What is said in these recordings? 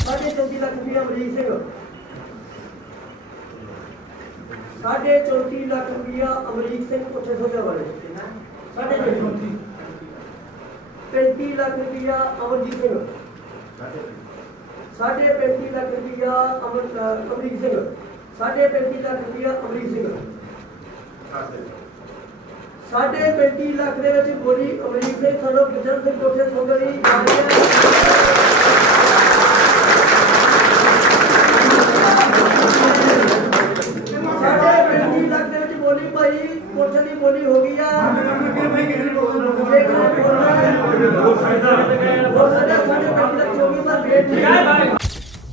ਸਾਢੇ 34 ਲੱਖ ਰੁਪਇਆ ਅਮਰੀਕ ਸਿੰਘ ਸਾਢੇ 34 ਲੱਖ ਰੁਪਇਆ ਅਮਰੀਕ ਸਿੰਘ ਪੁੱਛੇ ਸੋਜਾ ਵਾਲੇ ਸਾਢੇ 34 35 ਲੱਖ ਰੁਪਇਆ ਅਮਰਜੀਤ ਸਿੰਘ ਸਾਢੇ 35 ਲੱਖ ਰੁਪਇਆ ਅਮਰ ਅ, ਅਮਰੀਕ ਸਿੰਘ ਸਾਢੇ 35 ਲੱਖ ਰੁਪਇਆ ਅਮਰੀਕ ਸਿੰਘ ਸਾਢੇ 35 ਲੱਖ ਦੇ ਵਿੱਚ ਬੋਲੀ ਅਮਰੀਕ ਸਿੰਘ ਸਾਨੂੰ ਗੁਜਰ ਸਿੰਘ ਕੋਠੇ ਸੋਗਰੀ ਜਾਂਦੇ ਭਾਈ ਕੋਠੇ ਦੀ ਬੋਲੀ ਹੋ ਗਈ ਆ। ਹੋ ਸਕਦਾ ਸਾਡੇ 35 ਲੱਖ ਹੋ ਗਈ ਪਰ ਰੇਟ ਨਹੀਂ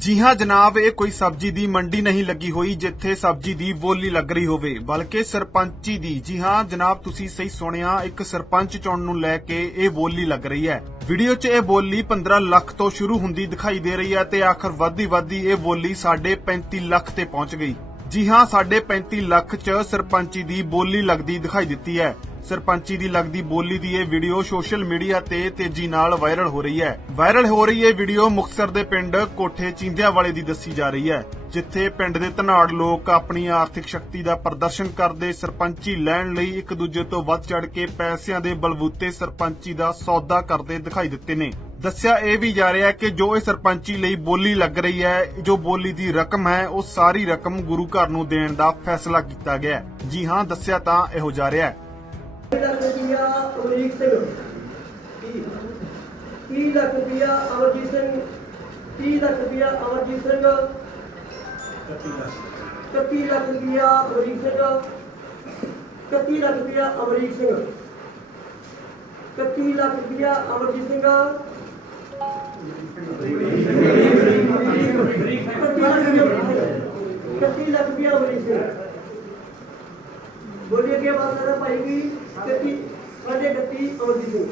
ਜੀ ਹਾਂ ਜਨਾਬ ਇਹ ਕੋਈ ਸਬਜ਼ੀ ਦੀ ਮੰਡੀ ਨਹੀਂ ਲੱਗੀ ਹੋਈ ਜਿੱਥੇ ਸਬਜ਼ੀ ਦੀ ਬੋਲੀ ਲੱਗ ਰਹੀ ਹੋਵੇ ਬਲਕਿ ਸਰਪੰਚੀ ਦੀ। ਜੀ ਹਾਂ ਜਨਾਬ ਤੁਸੀਂ ਸਹੀ ਸੁਣਿਆ ਇੱਕ ਸਰਪੰਚ ਚੁਣਨ ਨੂੰ ਲੈ ਕੇ ਇਹ ਬੋਲੀ ਲੱਗ ਰਹੀ ਹੈ। ਵੀਡੀਓ 'ਚ ਇਹ ਬੋਲੀ 15 ਲੱਖ ਤੋਂ ਸ਼ੁਰੂ ਹੁੰਦੀ ਦਿਖਾਈ ਦੇ ਰਹੀ ਹੈ ਤੇ ਆਖਰ ਵੱਧਦੀ ਵੱਧਦੀ ਇਹ ਬੋਲੀ ਸਾਡੇ 35 ਲੱਖ ਤੇ ਪਹੁੰਚ ਗਈ। ਜੀ ਹਾਂ, ਸਾਡੇ 35 ਲੱਖ 'ਚ ਸਰਪੰਚੀ ਦੀ ਬੋਲੀ ਲੱਗਦੀ ਦਿਖਾਈ ਦਿੱਤੀ ਹੈ। ਸਰਪੰਚੀ ਦੀ ਲੱਗਦੀ ਬੋਲੀ ਦੀ ਇਹ ਵੀਡੀਓ ਸੋਸ਼ਲ ਮੀਡੀਆ ਤੇ ਤੇਜ਼ੀ ਨਾਲ ਵਾਇਰਲ ਹੋ ਰਹੀ ਹੈ। ਵਾਇਰਲ ਹੋ ਰਹੀ ਇਹ ਵੀਡੀਓ ਮੁਕਤਸਰ ਦੇ ਪਿੰਡ ਕੋਠੇ ਚਿੰਦਿਆਂ ਵਾਲੇ ਦੀ ਦੱਸੀ ਜਾ ਰਹੀ ਹੈ, ਜਿੱਥੇ ਪਿੰਡ ਦੇ ਧਨਾੜ ਲੋਕ ਆਪਣੀ ਆਰਥਿਕ ਸ਼ਕਤੀ ਦਾ ਪ੍ਰਦਰਸ਼ਨ ਕਰਦੇ ਸਰਪੰਚੀ ਲੈਣ ਲਈ ਇੱਕ ਦੂਜੇ ਤੋਂ ਵੱਧ ਚੜ ਕੇ ਪੈਸਿਆਂ ਦੇ ਬਲਬੂਤੇ ਸਰਪੰਚੀ ਦਾ ਸੌਦਾ ਕਰਦੇ ਦਿਖਾਈ ਦਿੱਤੇ ਨੇ। ਦੱਸਿਆ ਇਹ ਵੀ ਜਾ ਰਿਹਾ ਕਿ ਜੋ ਇਹ ਸਰਪੰਚੀ ਲਈ ਬੋਲੀ ਲੱਗ ਰਹੀ ਹੈ, ਜੋ ਬੋਲੀ ਦੀ ਰਕਮ ਹੈ, ਉਹ ਸਾਰੀ ਰਕਮ ਗੁਰੂ ਘਰ ਨੂੰ ਦੇਣ ਦਾ ਫੈਸਲਾ ਕੀਤਾ ਗਿਆ ਜੀ ਹਾਂ, ਦੱਸਿਆ ਤਾਂ ਇਹੋ ਜਾ ਰਿਹਾ ਹੈ। ਲੱਖ ਰੁਪਇਆ ਅਮਰੀਕ ਸਿੰਘ 30 ਲੱਖ ਰੁਪਇਆ ਅਮਰਜੀਤ ਸਿੰਘ 30 ਲੱਖ ਰੁਪਇਆ ਅਮਰਜੀਤ ਸਿੰਘ 31 ਲੱਖ ਰੁਪਇਆ ਅਮਰੀਕ ਸਿੰਘ 31 ਲੱਖ ਰੁਪਇਆ ਅਮਰੀਕ ਸਿੰਘ 31 ਲੱਖ ਰੁਪਇਆ ਅਮਰਜੀਤ ਸਿੰਘ इकतीस लाख रुपया बोलिए के बाद सर पाएगी इकतीस साढ़े इकतीस अमरजीत सिंह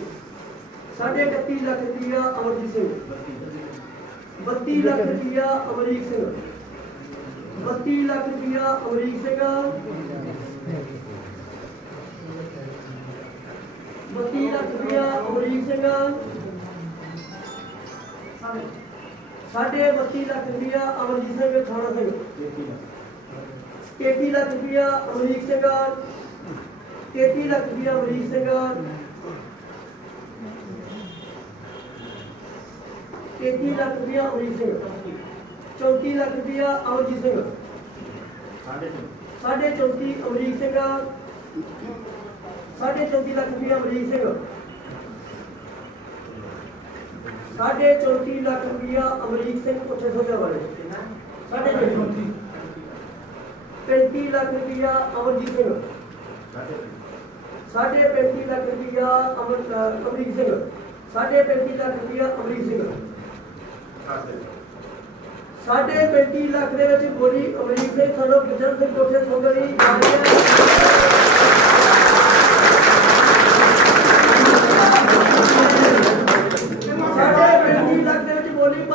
साढ़े इकतीस लाख रुपया अमरजीत सिंह बत्तीस लाख रुपया अमरीक सिंह बत्ती लख रुपया अमरीक सिंह बत्ती लाख रुपया अमरीक सिंह। ਸਿੰਘ ਸਾਢੇ 32 ਲੱਖ ਰੁਪਇਆ ਅਮਰਜੀਤ ਸਿੰਘ ਥਾਣਾ ਸਿੰਘ 33 ਲੱਖ ਰੁਪਇਆ ਅਮਰੀਕ ਸਿੰਘ 33 ਲੱਖ ਰੁਪਇਆ ਅਮਰੀਕ ਸਿੰਘ 33 ਲੱਖ ਰੁਪਇਆ ਅਮਰੀਕ ਸਿੰਘ 34 ਲੱਖ ਰੁਪਇਆ ਅਮਰਜੀਤ ਸਿੰਘ ਸਾਢੇ 34 ਅਮਰੀਕ ਸਿੰਘ ਸਾਢੇ 34 ਲੱਖ ਰੁਪਇਆ ਅਮਰੀਕ ਸਿੰਘ ਸਾਢੇ 34 ਲੱਖ ਰੁਪਇਆ ਅਮਰੀਕ ਸਿੰਘ ਪੁੱਛੇ ਸੋਜਾ ਵਾਲੇ ਸਾਢੇ 34 35 ਲੱਖ ਰੁਪਇਆ ਅਮਰਜੀਤ ਸਿੰਘ। ਸਾਢੇ 35 ਲੱਖ ਰੁਪਇਆ ਅਮਰ ਅਮਰੀਕ ਸਿੰਘ। ਸਾਢੇ 35 ਲੱਖ ਰੁਪਇਆ ਅਮਰੀਕ ਸਿੰਘ। ਸਾਢੇ 35 ਲੱਖ ਦੇ ਵਿੱਚ ਬੋਲੀ ਅਮਰੀਕ ਸਿੰਘ। ਸਾਨੂੰ ਗੁਜਰ ਸਿੰਘ ਕੋਠੇ ਸੋਗਰੀ ਜਾਂਦੇ